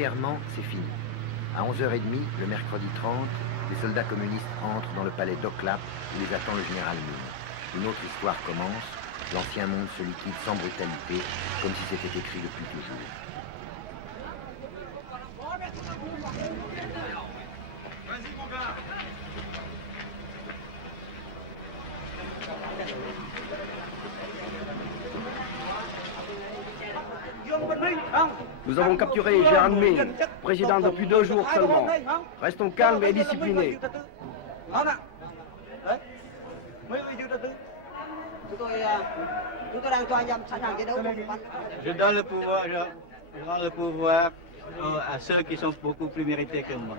Militairement, c'est fini. À 11h30, le mercredi 30, les soldats communistes entrent dans le palais d'Oklap où les attend le général Moon. Une autre histoire commence. L'ancien monde se liquide sans brutalité, comme si c'était écrit depuis toujours. Nous avons capturé Gérard May, président depuis 2 jours seulement. Restons calmes et disciplinés. Je donne le pouvoir à ceux qui sont beaucoup plus mérités que moi.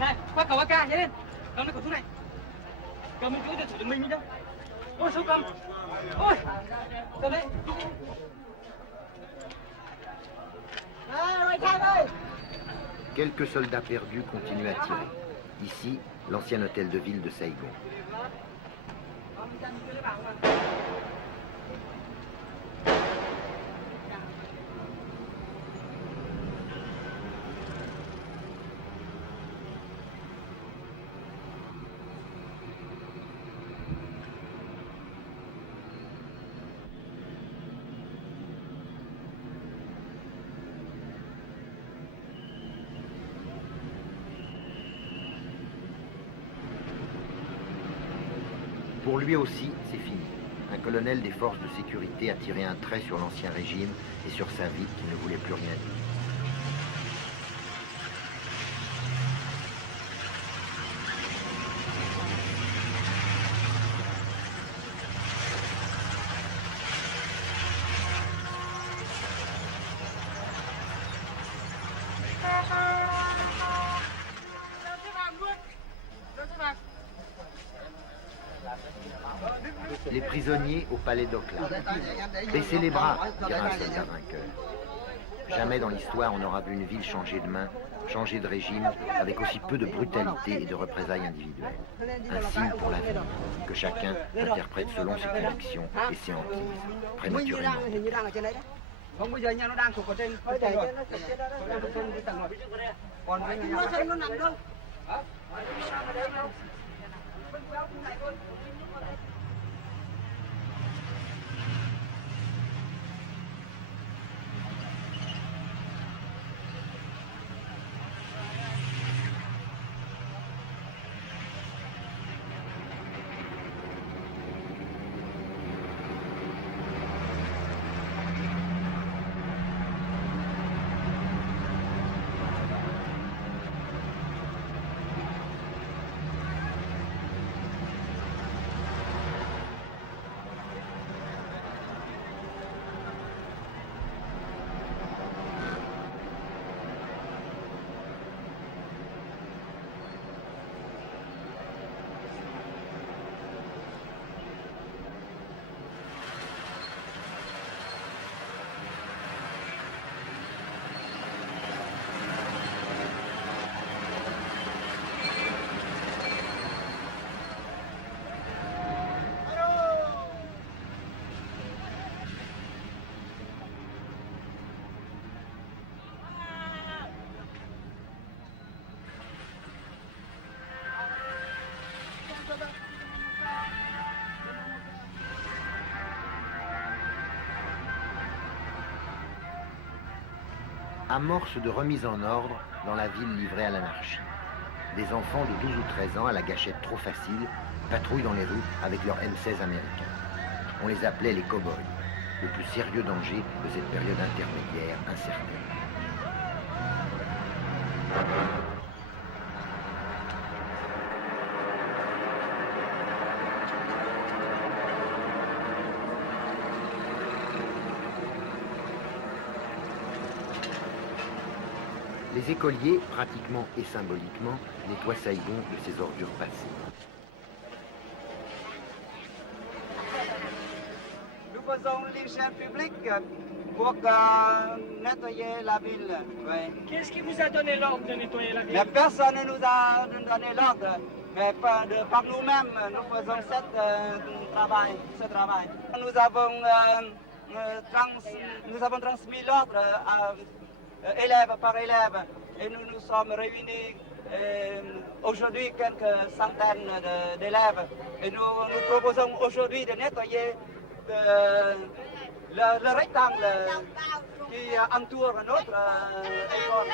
Này, khoác khẩu AK nhanh lên. Cầm lấy khẩu súng này. Cầm mình cứ để thủ được mình đi đâu. Ôi sao cầm. Ôi. Cầm đấy. Quelques soldats perdus continuent à tirer. Ici, l'ancien hôtel de ville de Saigon. Pour lui aussi, c'est fini. Un colonel des forces de sécurité a tiré un trait sur l'ancien régime et sur sa vie qui ne voulait plus rien dire. Les prisonniers au palais d'Oklap. Baissez les bras, dira un soldat vainqueur. Jamais dans l'histoire on n'aura vu une ville changer de main, changer de régime, avec aussi peu de brutalité et de représailles individuelles. Un signe pour la vie, que chacun interprète selon ses convictions et ses hantises, prématurément. Không, bây giờ nha, nó đang thuộc ở trên tầng rồi. Còn nó nằm đâu? Amorce de remise en ordre dans la ville livrée à l'anarchie. Des enfants de 12 ou 13 ans à la gâchette trop facile patrouillent dans les rues avec leurs M16 américains. On les appelait les cow-boys, le plus sérieux danger de cette période intermédiaire incertaine. Les écoliers, pratiquement et symboliquement, nettoient Saigon de ses ordures passées. Nous faisons l'hygiène publique pour nettoyer la ville. Oui. Qu'est-ce qui vous a donné l'ordre de nettoyer la ville? Mais personne ne nous a donné l'ordre. mais pas de par nous-mêmes, nous faisons ce travail. Nous avons transmis l'ordre élève par élève et nous nous sommes réunis aujourd'hui quelques centaines d'élèves et nous proposons aujourd'hui de nettoyer le rectangle qui entoure notre école.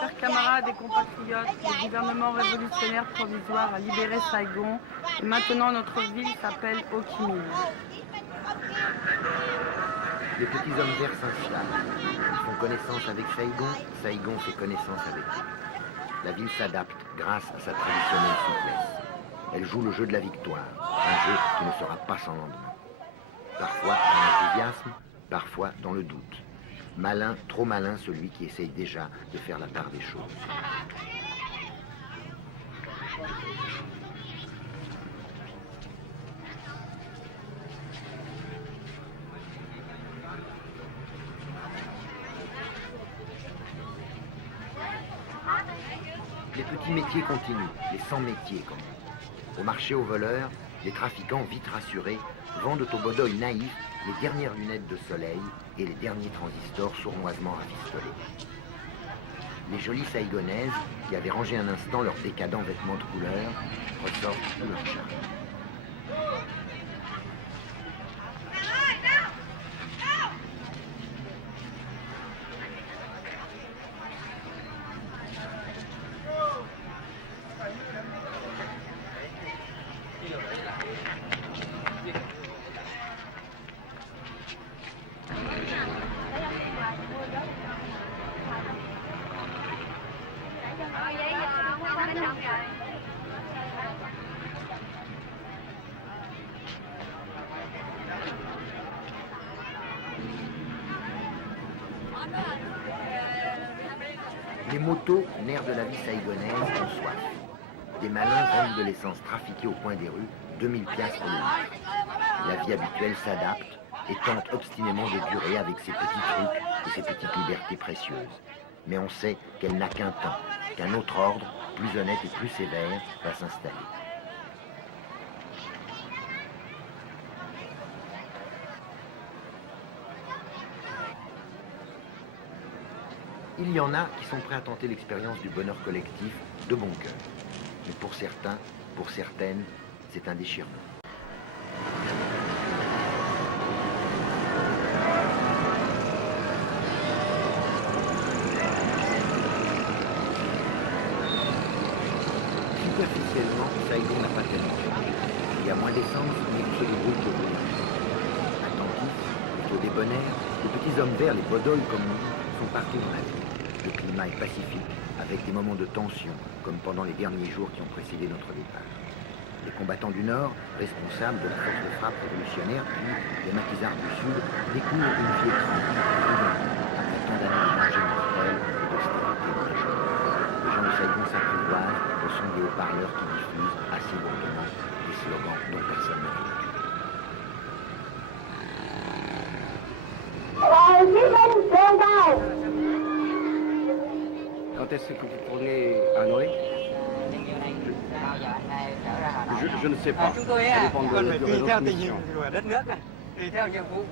Chers camarades et compatriotes, le gouvernement révolutionnaire provisoire a libéré Saigon et maintenant notre ville s'appelle Ho Chi Minh. Les petits hommes verts s'installent. Ils font connaissance avec Saigon, Saigon fait connaissance avec eux. La ville s'adapte grâce à sa traditionnelle souplesse. Elle joue le jeu de la victoire, un jeu qui ne sera pas sans lendemain. Parfois dans l'enthousiasme, parfois dans le doute. Malin, trop malin celui qui essaye déjà de faire la part des choses. Les petits métiers continuent, les 100 métiers comme on dit. Au marché aux voleurs, les trafiquants vite rassurés vendent aux bodoïs naïfs les dernières lunettes de soleil et les derniers transistors sournoisement rafistolés. Les jolies Saïgonaises, qui avaient rangé un instant leurs décadents vêtements de couleur, ressortent de leur charme. Les motos, nerfs de la vie saïgonaise, ont soif. Des malins vendent de l'essence trafiquée au coin des rues, 2000 piastres le litre. La vie habituelle s'adapte et tente obstinément de durer avec ses petits trucs et ses petites libertés précieuses. Mais on sait qu'elle n'a qu'un temps, qu'un autre ordre, plus honnête et plus sévère, va s'installer. Il y en a qui sont prêts à tenter l'expérience du bonheur collectif de bon cœur. Mais pour certains, pour certaines, c'est un déchirement. Superficiellement, Saigon n'a pas tellement changé. Il y a moins d'essence, mais tout se débrouille pour rouler. Attentifs, plutôt débonnaires, les petits hommes verts, les bodoles comme nous, sont partis dans la ville. Le climat est pacifique, avec des moments de tension, comme pendant les derniers jours qui ont précédé notre départ. Les combattants du Nord, responsables de la force de frappe révolutionnaire, puis les maquisards du Sud, découvrent une vie étrange, après tant d'années de danger mortel et d'austérité dans la région. Les gens de Saigon s'apprivoisent au son des haut-parleurs qui diffusent, assez lourdement, des slogans dont personne n'a vu. Quand est-ce que vous tournez à Hanoï? Je ne sais pas. Chúng tôi Ça dépend de còn la phải durée tùy de theo notre tình hình mission. của đất nước này, tùy theo nhiệm vụ.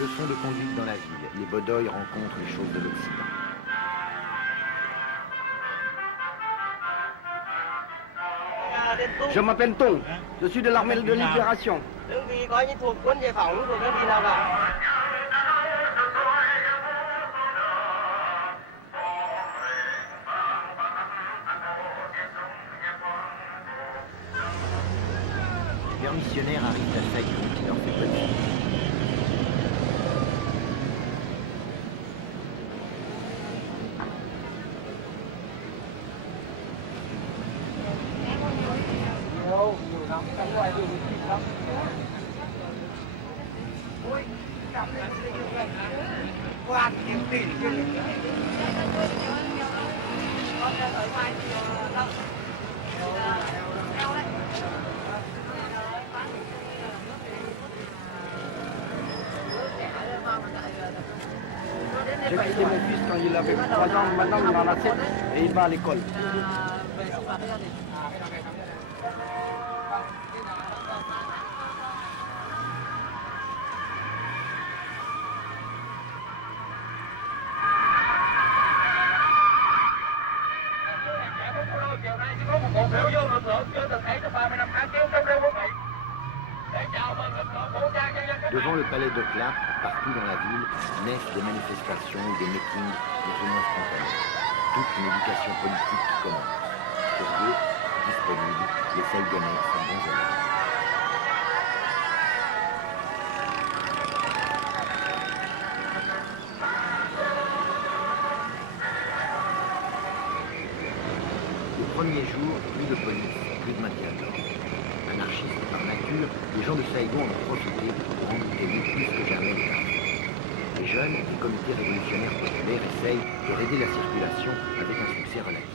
Leçon de conduite dans la ville. Les bodoïs rencontrent les choses de l'Occident. Je m'appelle Tong. Je suis de l'armée de libération. Đơn vị coi như thuộc quân giải phóng của đơn vị nào cả. révolutionnaires arrivent à Saigon qui leur fait petit. J'ai quitté mon fils quand il avait 3 ans, maintenant il en a 7 et il va à l'école. Devant le palais de Clap, partout dans la ville, naissent des manifestations ou des meetings plus ou moins spontanés. Toute une éducation politique qui commence. Curieux, disponible, les Saïgonais sont bons élèves. Le premier jour, plus de police, plus de maintien de l'ordre. Anarchistes par nature, les gens de Saigon en ont profité pour embouteiller plus que jamais les trafics. Les jeunes des comités révolutionnaires populaires essayent de raider la circulation avec un succès relatif.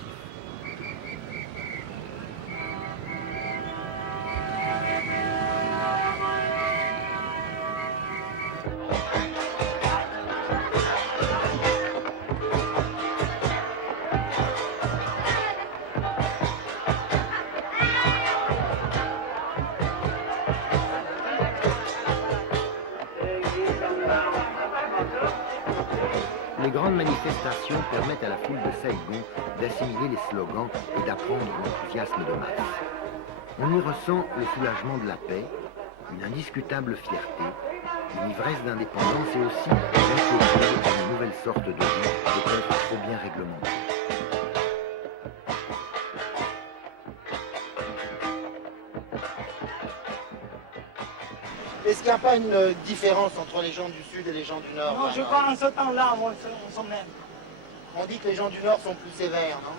Les grandes manifestations permettent à la foule de Saigon d'assimiler les slogans et d'apprendre l'enthousiasme de masse. On y ressent le soulagement de la paix, une indiscutable fierté, une ivresse d'indépendance et aussi l'inquiétude d'une nouvelle sorte de vie peut-être trop bien réglementée. Est-ce qu'il n'y a pas une différence entre les gens du Sud et les gens du Nord? Non, je crois en ce temps-là, on s'en même. On dit que les gens du Nord sont plus sévères, non?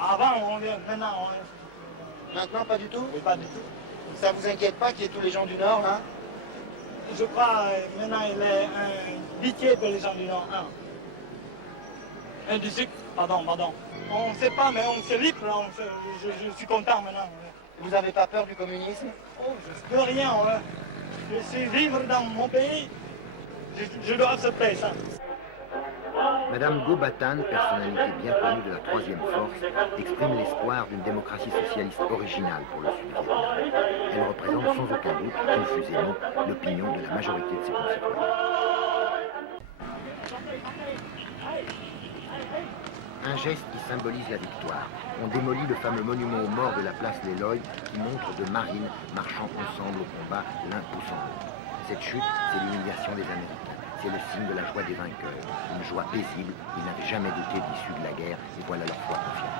Avant, maintenant, Maintenant, pas du tout? oui, pas du tout. Ça vous inquiète pas qu'il y ait tous les gens du Nord, là? Je crois maintenant il est un pitié pour les gens du Nord. Un du Sud, pardon. On ne sait pas, mais on se libre, là, je suis content maintenant. Vous n'avez pas peur du communisme? Oh, je peux rien, ouais. Je suis libre dans mon pays, je dois accepter ça. Madame Go-Batan, personnalité bien connue de la troisième force, exprime l'espoir d'une démocratie socialiste originale pour le Sud-Vietnam. Elle représente sans aucun doute, confusément, l'opinion de la majorité de ses concitoyens. Un geste qui symbolise la victoire. On démolit le fameux monument aux morts de la place Leloy qui montre deux marines marchant ensemble au combat, l'un poussant l'autre. Cette chute, c'est l'humiliation des Américains. C'est le signe de la joie des vainqueurs. Une joie paisible. Ils n'avaient jamais douté de l'issue de la guerre et voilà leur foi confirmée.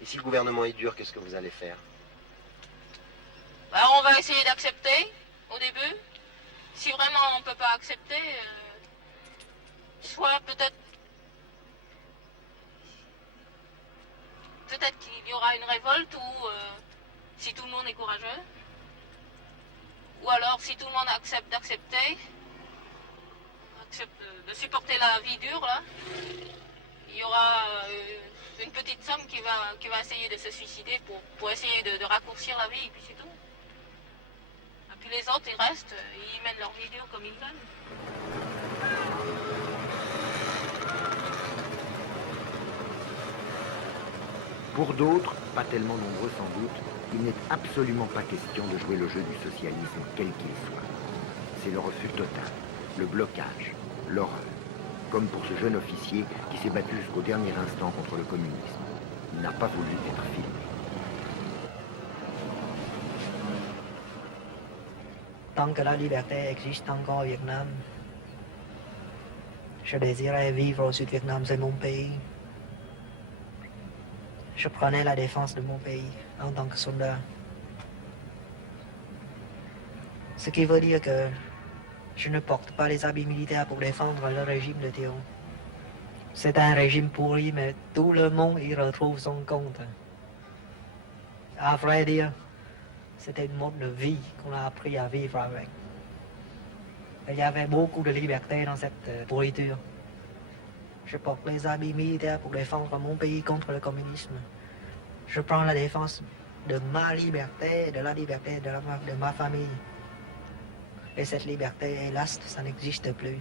Et si le gouvernement est dur, qu'est-ce que vous allez faire? Ben, on va essayer d'accepter au début. Si vraiment on ne peut pas accepter, soit peut-être qu'il y aura une révolte ou si tout le monde est courageux. Ou alors si tout le monde accepte d'accepter, accepte de supporter la vie dure là, il y aura une petite somme qui va essayer de se suicider pour essayer de raccourcir la vie, et puis c'est tout. Et puis les autres, ils restent, ils mènent leur vie dure comme ils veulent. Pour d'autres, pas tellement nombreux sans doute, il n'est absolument pas question de jouer le jeu du socialisme, quel qu'il soit. C'est le refus total, le blocage, l'horreur. comme pour ce jeune officier qui s'est battu jusqu'au dernier instant contre le communisme. Il n'a pas voulu être filmé. Tant que la liberté existe encore au Vietnam, je désirais vivre au Sud-Vietnam, c'est mon pays. Je prenais la défense de mon pays en tant que soldat. Ce qui veut dire que je ne porte pas les habits militaires pour défendre le régime de Thieu. C'est un régime pourri, mais tout le monde y retrouve son compte. À vrai dire, c'était une mode de vie qu'on a appris à vivre avec. Il y avait beaucoup de liberté dans cette pourriture. Je porte les habits militaires pour défendre mon pays contre le communisme. Je prends la défense de ma liberté, de la liberté de ma famille. Et cette liberté, hélas, ça n'existe plus.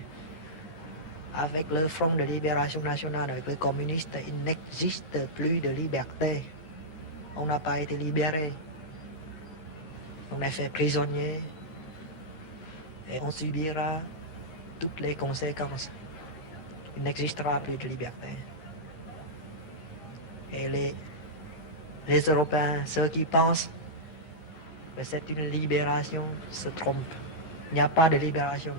Avec le Front de Libération Nationale, avec les communistes, il n'existe plus de liberté. On n'a pas été libérés. On est fait prisonnier et on subira toutes les conséquences. Il n'existera plus de liberté. Et les Européens, ceux qui pensent que c'est une libération, se trompent. Il n'y a pas de libération.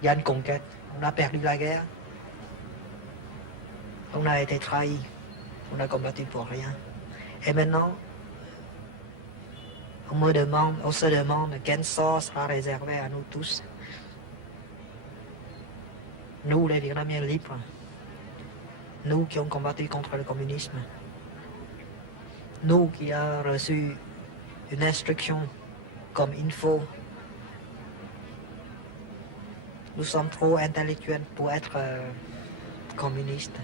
Il y a une conquête. On a perdu la guerre. On a été trahis. On a combattu pour rien. Et maintenant, on se demande quel sort sera réservé à nous tous. Nous, les Vietnamiens libres. Nous qui avons combattu contre le communisme. Nous qui avons reçu une instruction comme il faut. Nous sommes trop intellectuels pour être communistes.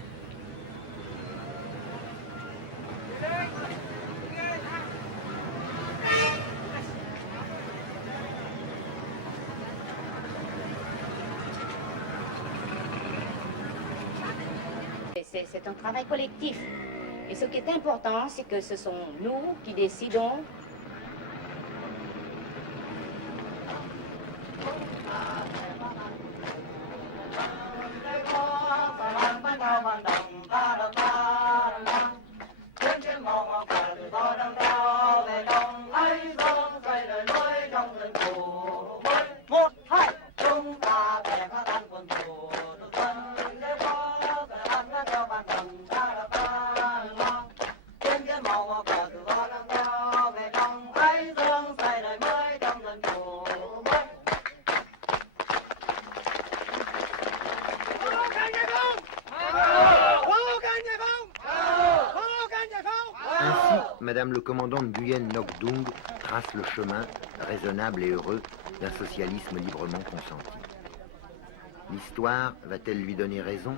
C'est un travail collectif. Et ce qui est important, c'est que ce sont nous qui décidons Madame le commandant Nguyen Ngoc Dung trace le chemin, raisonnable et heureux, d'un socialisme librement consenti. L'histoire va-t-elle lui donner raison?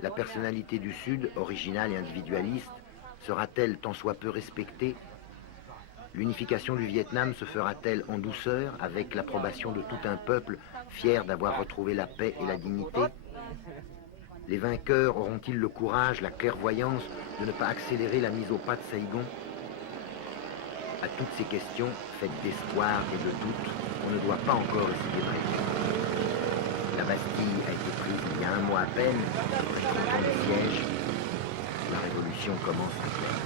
La personnalité du Sud, originale et individualiste, sera-t-elle tant soit peu respectée? L'unification du Vietnam se fera-t-elle en douceur, avec l'approbation de tout un peuple fier d'avoir retrouvé la paix et la dignité? Les vainqueurs auront-ils le courage, la clairvoyance de ne pas accélérer la mise au pas de Saïgon? À toutes ces questions, faites d'espoir et de doute, on ne doit pas encore essayer de répondre. La Bastille a été prise il y a un mois à peine, dans le siège, la révolution commence à faire.